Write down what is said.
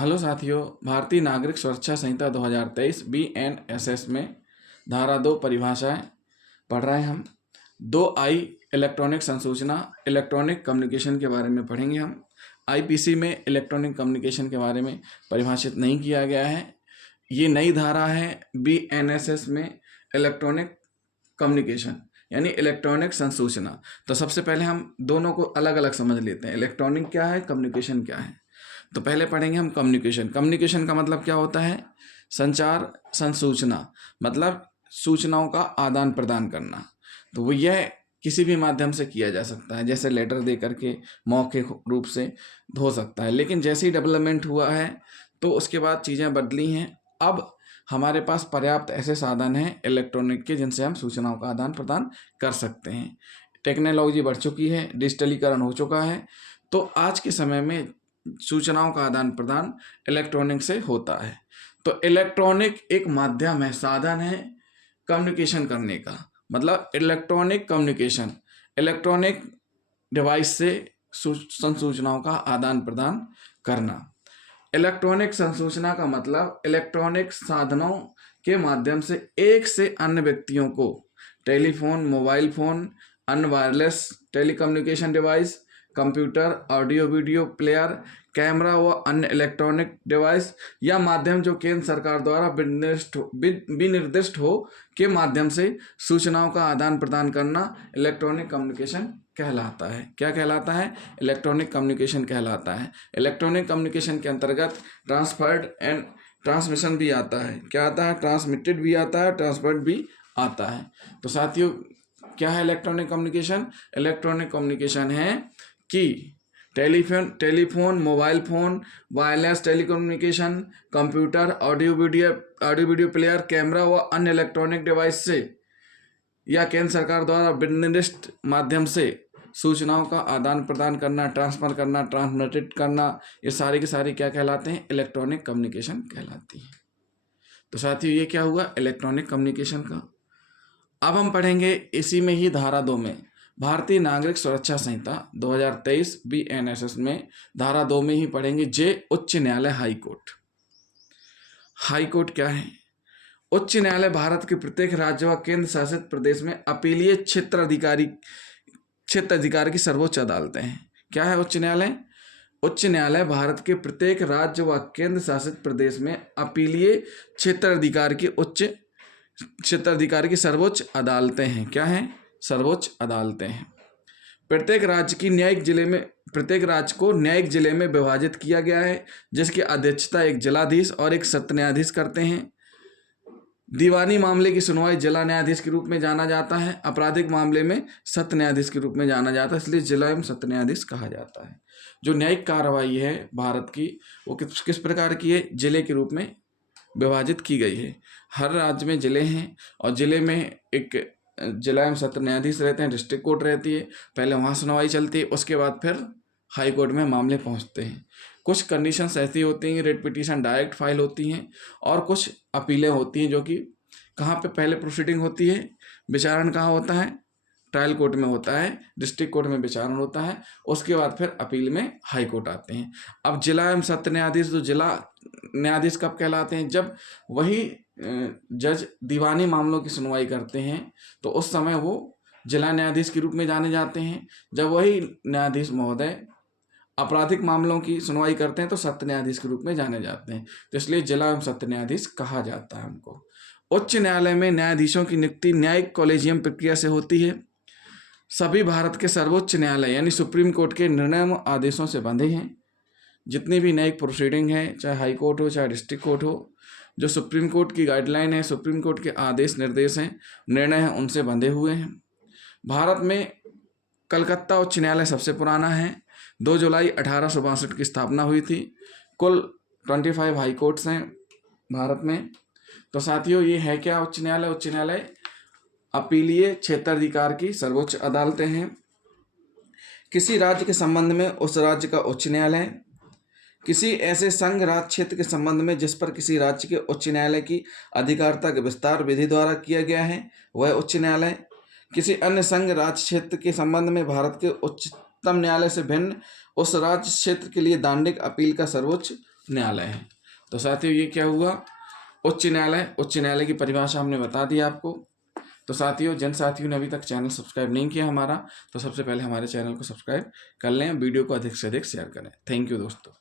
Hello साथियों, भारतीय नागरिक सुरक्षा संहिता 2023 BNSS में धारा 2 परिभाषाएं पढ़ रहे हैं हम। 2I इलेक्ट्रॉनिक संसूचना इलेक्ट्रॉनिक कम्युनिकेशन के बारे में पढ़ेंगे हम। IPC में इलेक्ट्रॉनिक कम्युनिकेशन के बारे में परिभाषित नहीं किया गया है। ये नई धारा है BNSS में इलेक्ट्रॉनिक कम्युनिकेशन यानी इलेक्ट्रॉनिक संसूचना। तो सबसे पहले हम दोनों को अलग अलग समझ लेते हैं, इलेक्ट्रॉनिक क्या है, कम्युनिकेशन क्या है। तो पहले पढ़ेंगे हम कम्युनिकेशन। कम्युनिकेशन का मतलब क्या होता है? संचार, संसूचना, मतलब सूचनाओं का आदान प्रदान करना। तो वो यह किसी भी माध्यम से किया जा सकता है, जैसे लेटर दे करके, मौखिक रूप से हो सकता है। लेकिन जैसे ही डेवलपमेंट हुआ है तो उसके बाद चीज़ें बदली हैं। अब हमारे पास पर्याप्त ऐसे साधन हैं इलेक्ट्रॉनिक के जिनसे हम सूचनाओं का आदान प्रदान कर सकते हैं। टेक्नोलॉजी बढ़ चुकी है, डिजिटलीकरण हो चुका है। तो आज के समय में सूचनाओं का आदान प्रदान इलेक्ट्रॉनिक से होता है। तो इलेक्ट्रॉनिक एक माध्यम है, साधन है कम्युनिकेशन करने का। मतलब इलेक्ट्रॉनिक कम्युनिकेशन, इलेक्ट्रॉनिक डिवाइस से संसूचनाओं का आदान प्रदान करना। इलेक्ट्रॉनिक संसूचना का मतलब इलेक्ट्रॉनिक साधनों के माध्यम से एक से अन्य व्यक्तियों को टेलीफोन, मोबाइल फोन, अन्य wireless telecommunication device, computer, audio video player, camera व अन्य इलेक्ट्रॉनिक डिवाइस या माध्यम जो केंद्र सरकार द्वारा विनिर्दिष्ट हो के माध्यम से सूचनाओं का आदान प्रदान करना इलेक्ट्रॉनिक कम्युनिकेशन कहलाता है। क्या कहलाता है? इलेक्ट्रॉनिक कम्युनिकेशन कहलाता है। इलेक्ट्रॉनिक कम्युनिकेशन के अंतर्गत ट्रांसफर्ड एंड ट्रांसमिशन भी आता है। क्या आता है? ट्रांसमिटेड भी आता है, ट्रांसफर्ड भी आता है। तो साथियों, क्या है इलेक्ट्रॉनिक कम्युनिकेशन? इलेक्ट्रॉनिक कम्युनिकेशन है कि telephone, mobile phone, wireless telecommunication, computer, audio video player, camera व अन्य इलेक्ट्रॉनिक डिवाइस से या केंद्र सरकार द्वारा विनिर्दिष्ट माध्यम से सूचनाओं का आदान प्रदान करना, ट्रांसफर करना, ट्रांसमिटेड करना, ये सारी की सारी क्या कहलाते हैं? इलेक्ट्रॉनिक कम्युनिकेशन कहलाती है। तो साथियों, ये क्या हुआ इलेक्ट्रॉनिक कम्युनिकेशन का। अब हम पढ़ेंगे इसी में ही धारा 2 में भारतीय नागरिक सुरक्षा संहिता 2023 BNSS में धारा 2 में ही पढ़ेंगे उच्च न्यायालय, हाई कोर्ट। हाई कोर्ट क्या है? उच्च न्यायालय भारत के प्रत्येक राज्य व केंद्र शासित प्रदेश में अपीलीय क्षेत्र अधिकार की सर्वोच्च अदालतें हैं। क्या है उच्च न्यायालय? उच्च न्यायालय भारत के प्रत्येक राज्य व केंद्र शासित प्रदेश में अपीलीय क्षेत्र अधिकार की सर्वोच्च अदालतें हैं। क्या हैं? सर्वोच्च अदालतें हैं। प्रत्येक राज्य को न्यायिक जिले में विभाजित किया गया है, जिसकी अध्यक्षता एक जिलाधीश और एक सत्र न्यायाधीश करते हैं। दीवानी मामले की सुनवाई जिला न्यायाधीश के रूप में जाना जाता है। आपराधिक मामले में सत्र न्यायाधीश के रूप में जाना जाता है, इसलिए जिला एवं सत्र न्यायाधीश कहा जाता है। जो न्यायिक कार्रवाई है भारत की, वो किस प्रकार की है? जिले के रूप में विभाजित की गई है। हर राज्य में जिले हैं और जिले में एक जिला एवं सत्र न्यायाधीश रहते हैं, डिस्ट्रिक्ट कोर्ट रहती है। पहले वहाँ सुनवाई चलती है, उसके बाद फिर हाई कोर्ट में मामले पहुँचते हैं। कुछ कंडीशंस ऐसी होती हैं, रेट पिटीशन डायरेक्ट फाइल होती हैं, और कुछ अपीलें होती हैं जो कि कहाँ पे पहले प्रोसीडिंग होती है, विचारण कहाँ होता है? ट्रायल कोर्ट में होता है, डिस्ट्रिक्ट कोर्ट में विचारण होता है, उसके बाद फिर अपील में हाई कोर्ट आते हैं। अब जिला एवं सत्र न्यायाधीश, जो जिला न्यायाधीश कब कहलाते हैं? जब वही जज दीवानी मामलों की सुनवाई करते हैं तो उस समय वो जिला न्यायाधीश के रूप में जाने जाते हैं। जब वही न्यायाधीश महोदय आपराधिक मामलों की सुनवाई करते हैं तो सत्र न्यायाधीश के रूप में जाने जाते हैं। तो इसलिए जिला एवं सत्र न्यायाधीश कहा जाता है उनको। उच्च न्यायालय में न्यायाधीशों की नियुक्ति न्यायिक कॉलेजियम प्रक्रिया से होती है। सभी भारत के सर्वोच्च न्यायालय यानी सुप्रीम कोर्ट के निर्णय व आदेशों से बंधे हैं। जितनी भी न्यायिक प्रोसीडिंग है, चाहे हाई कोर्ट हो चाहे डिस्ट्रिक्ट कोर्ट हो, जो सुप्रीम कोर्ट की गाइडलाइन है, सुप्रीम कोर्ट के आदेश निर्देश हैं, निर्णय हैं, उनसे बंधे हुए हैं। भारत में कलकत्ता उच्च न्यायालय सबसे पुराना है। 2 जुलाई 1862 की स्थापना हुई थी। कुल 25 हाई कोर्ट्स हैं भारत में। तो साथियों, ये है क्या उच्च न्यायालय? उच्च न्यायालय अपीलीय क्षेत्राधिकार की सर्वोच्च अदालतें हैं। किसी राज्य के संबंध में उस राज्य का उच्च न्यायालय, किसी ऐसे संघ राज्य क्षेत्र के संबंध में जिस पर किसी राज्य के उच्च न्यायालय की अधिकारिता का विस्तार विधि द्वारा किया गया है, वह उच्च न्यायालय। किसी अन्य संघ राज्य क्षेत्र के संबंध में भारत के उच्चतम न्यायालय से भिन्न उस राज्य क्षेत्र के लिए दांडिक अपील का सर्वोच्च न्यायालय है। तो साथियों ये क्या हुआ, उच्च न्यायालय। उच्च न्यायालय की परिभाषा हमने बता दी आपको। तो साथियों, जिन साथियों ने अभी तक चैनल सब्सक्राइब नहीं किया हमारा, तो सबसे पहले हमारे चैनल को सब्सक्राइब कर लें, वीडियो को अधिक से अधिक शेयर करें। थैंक यू दोस्तों।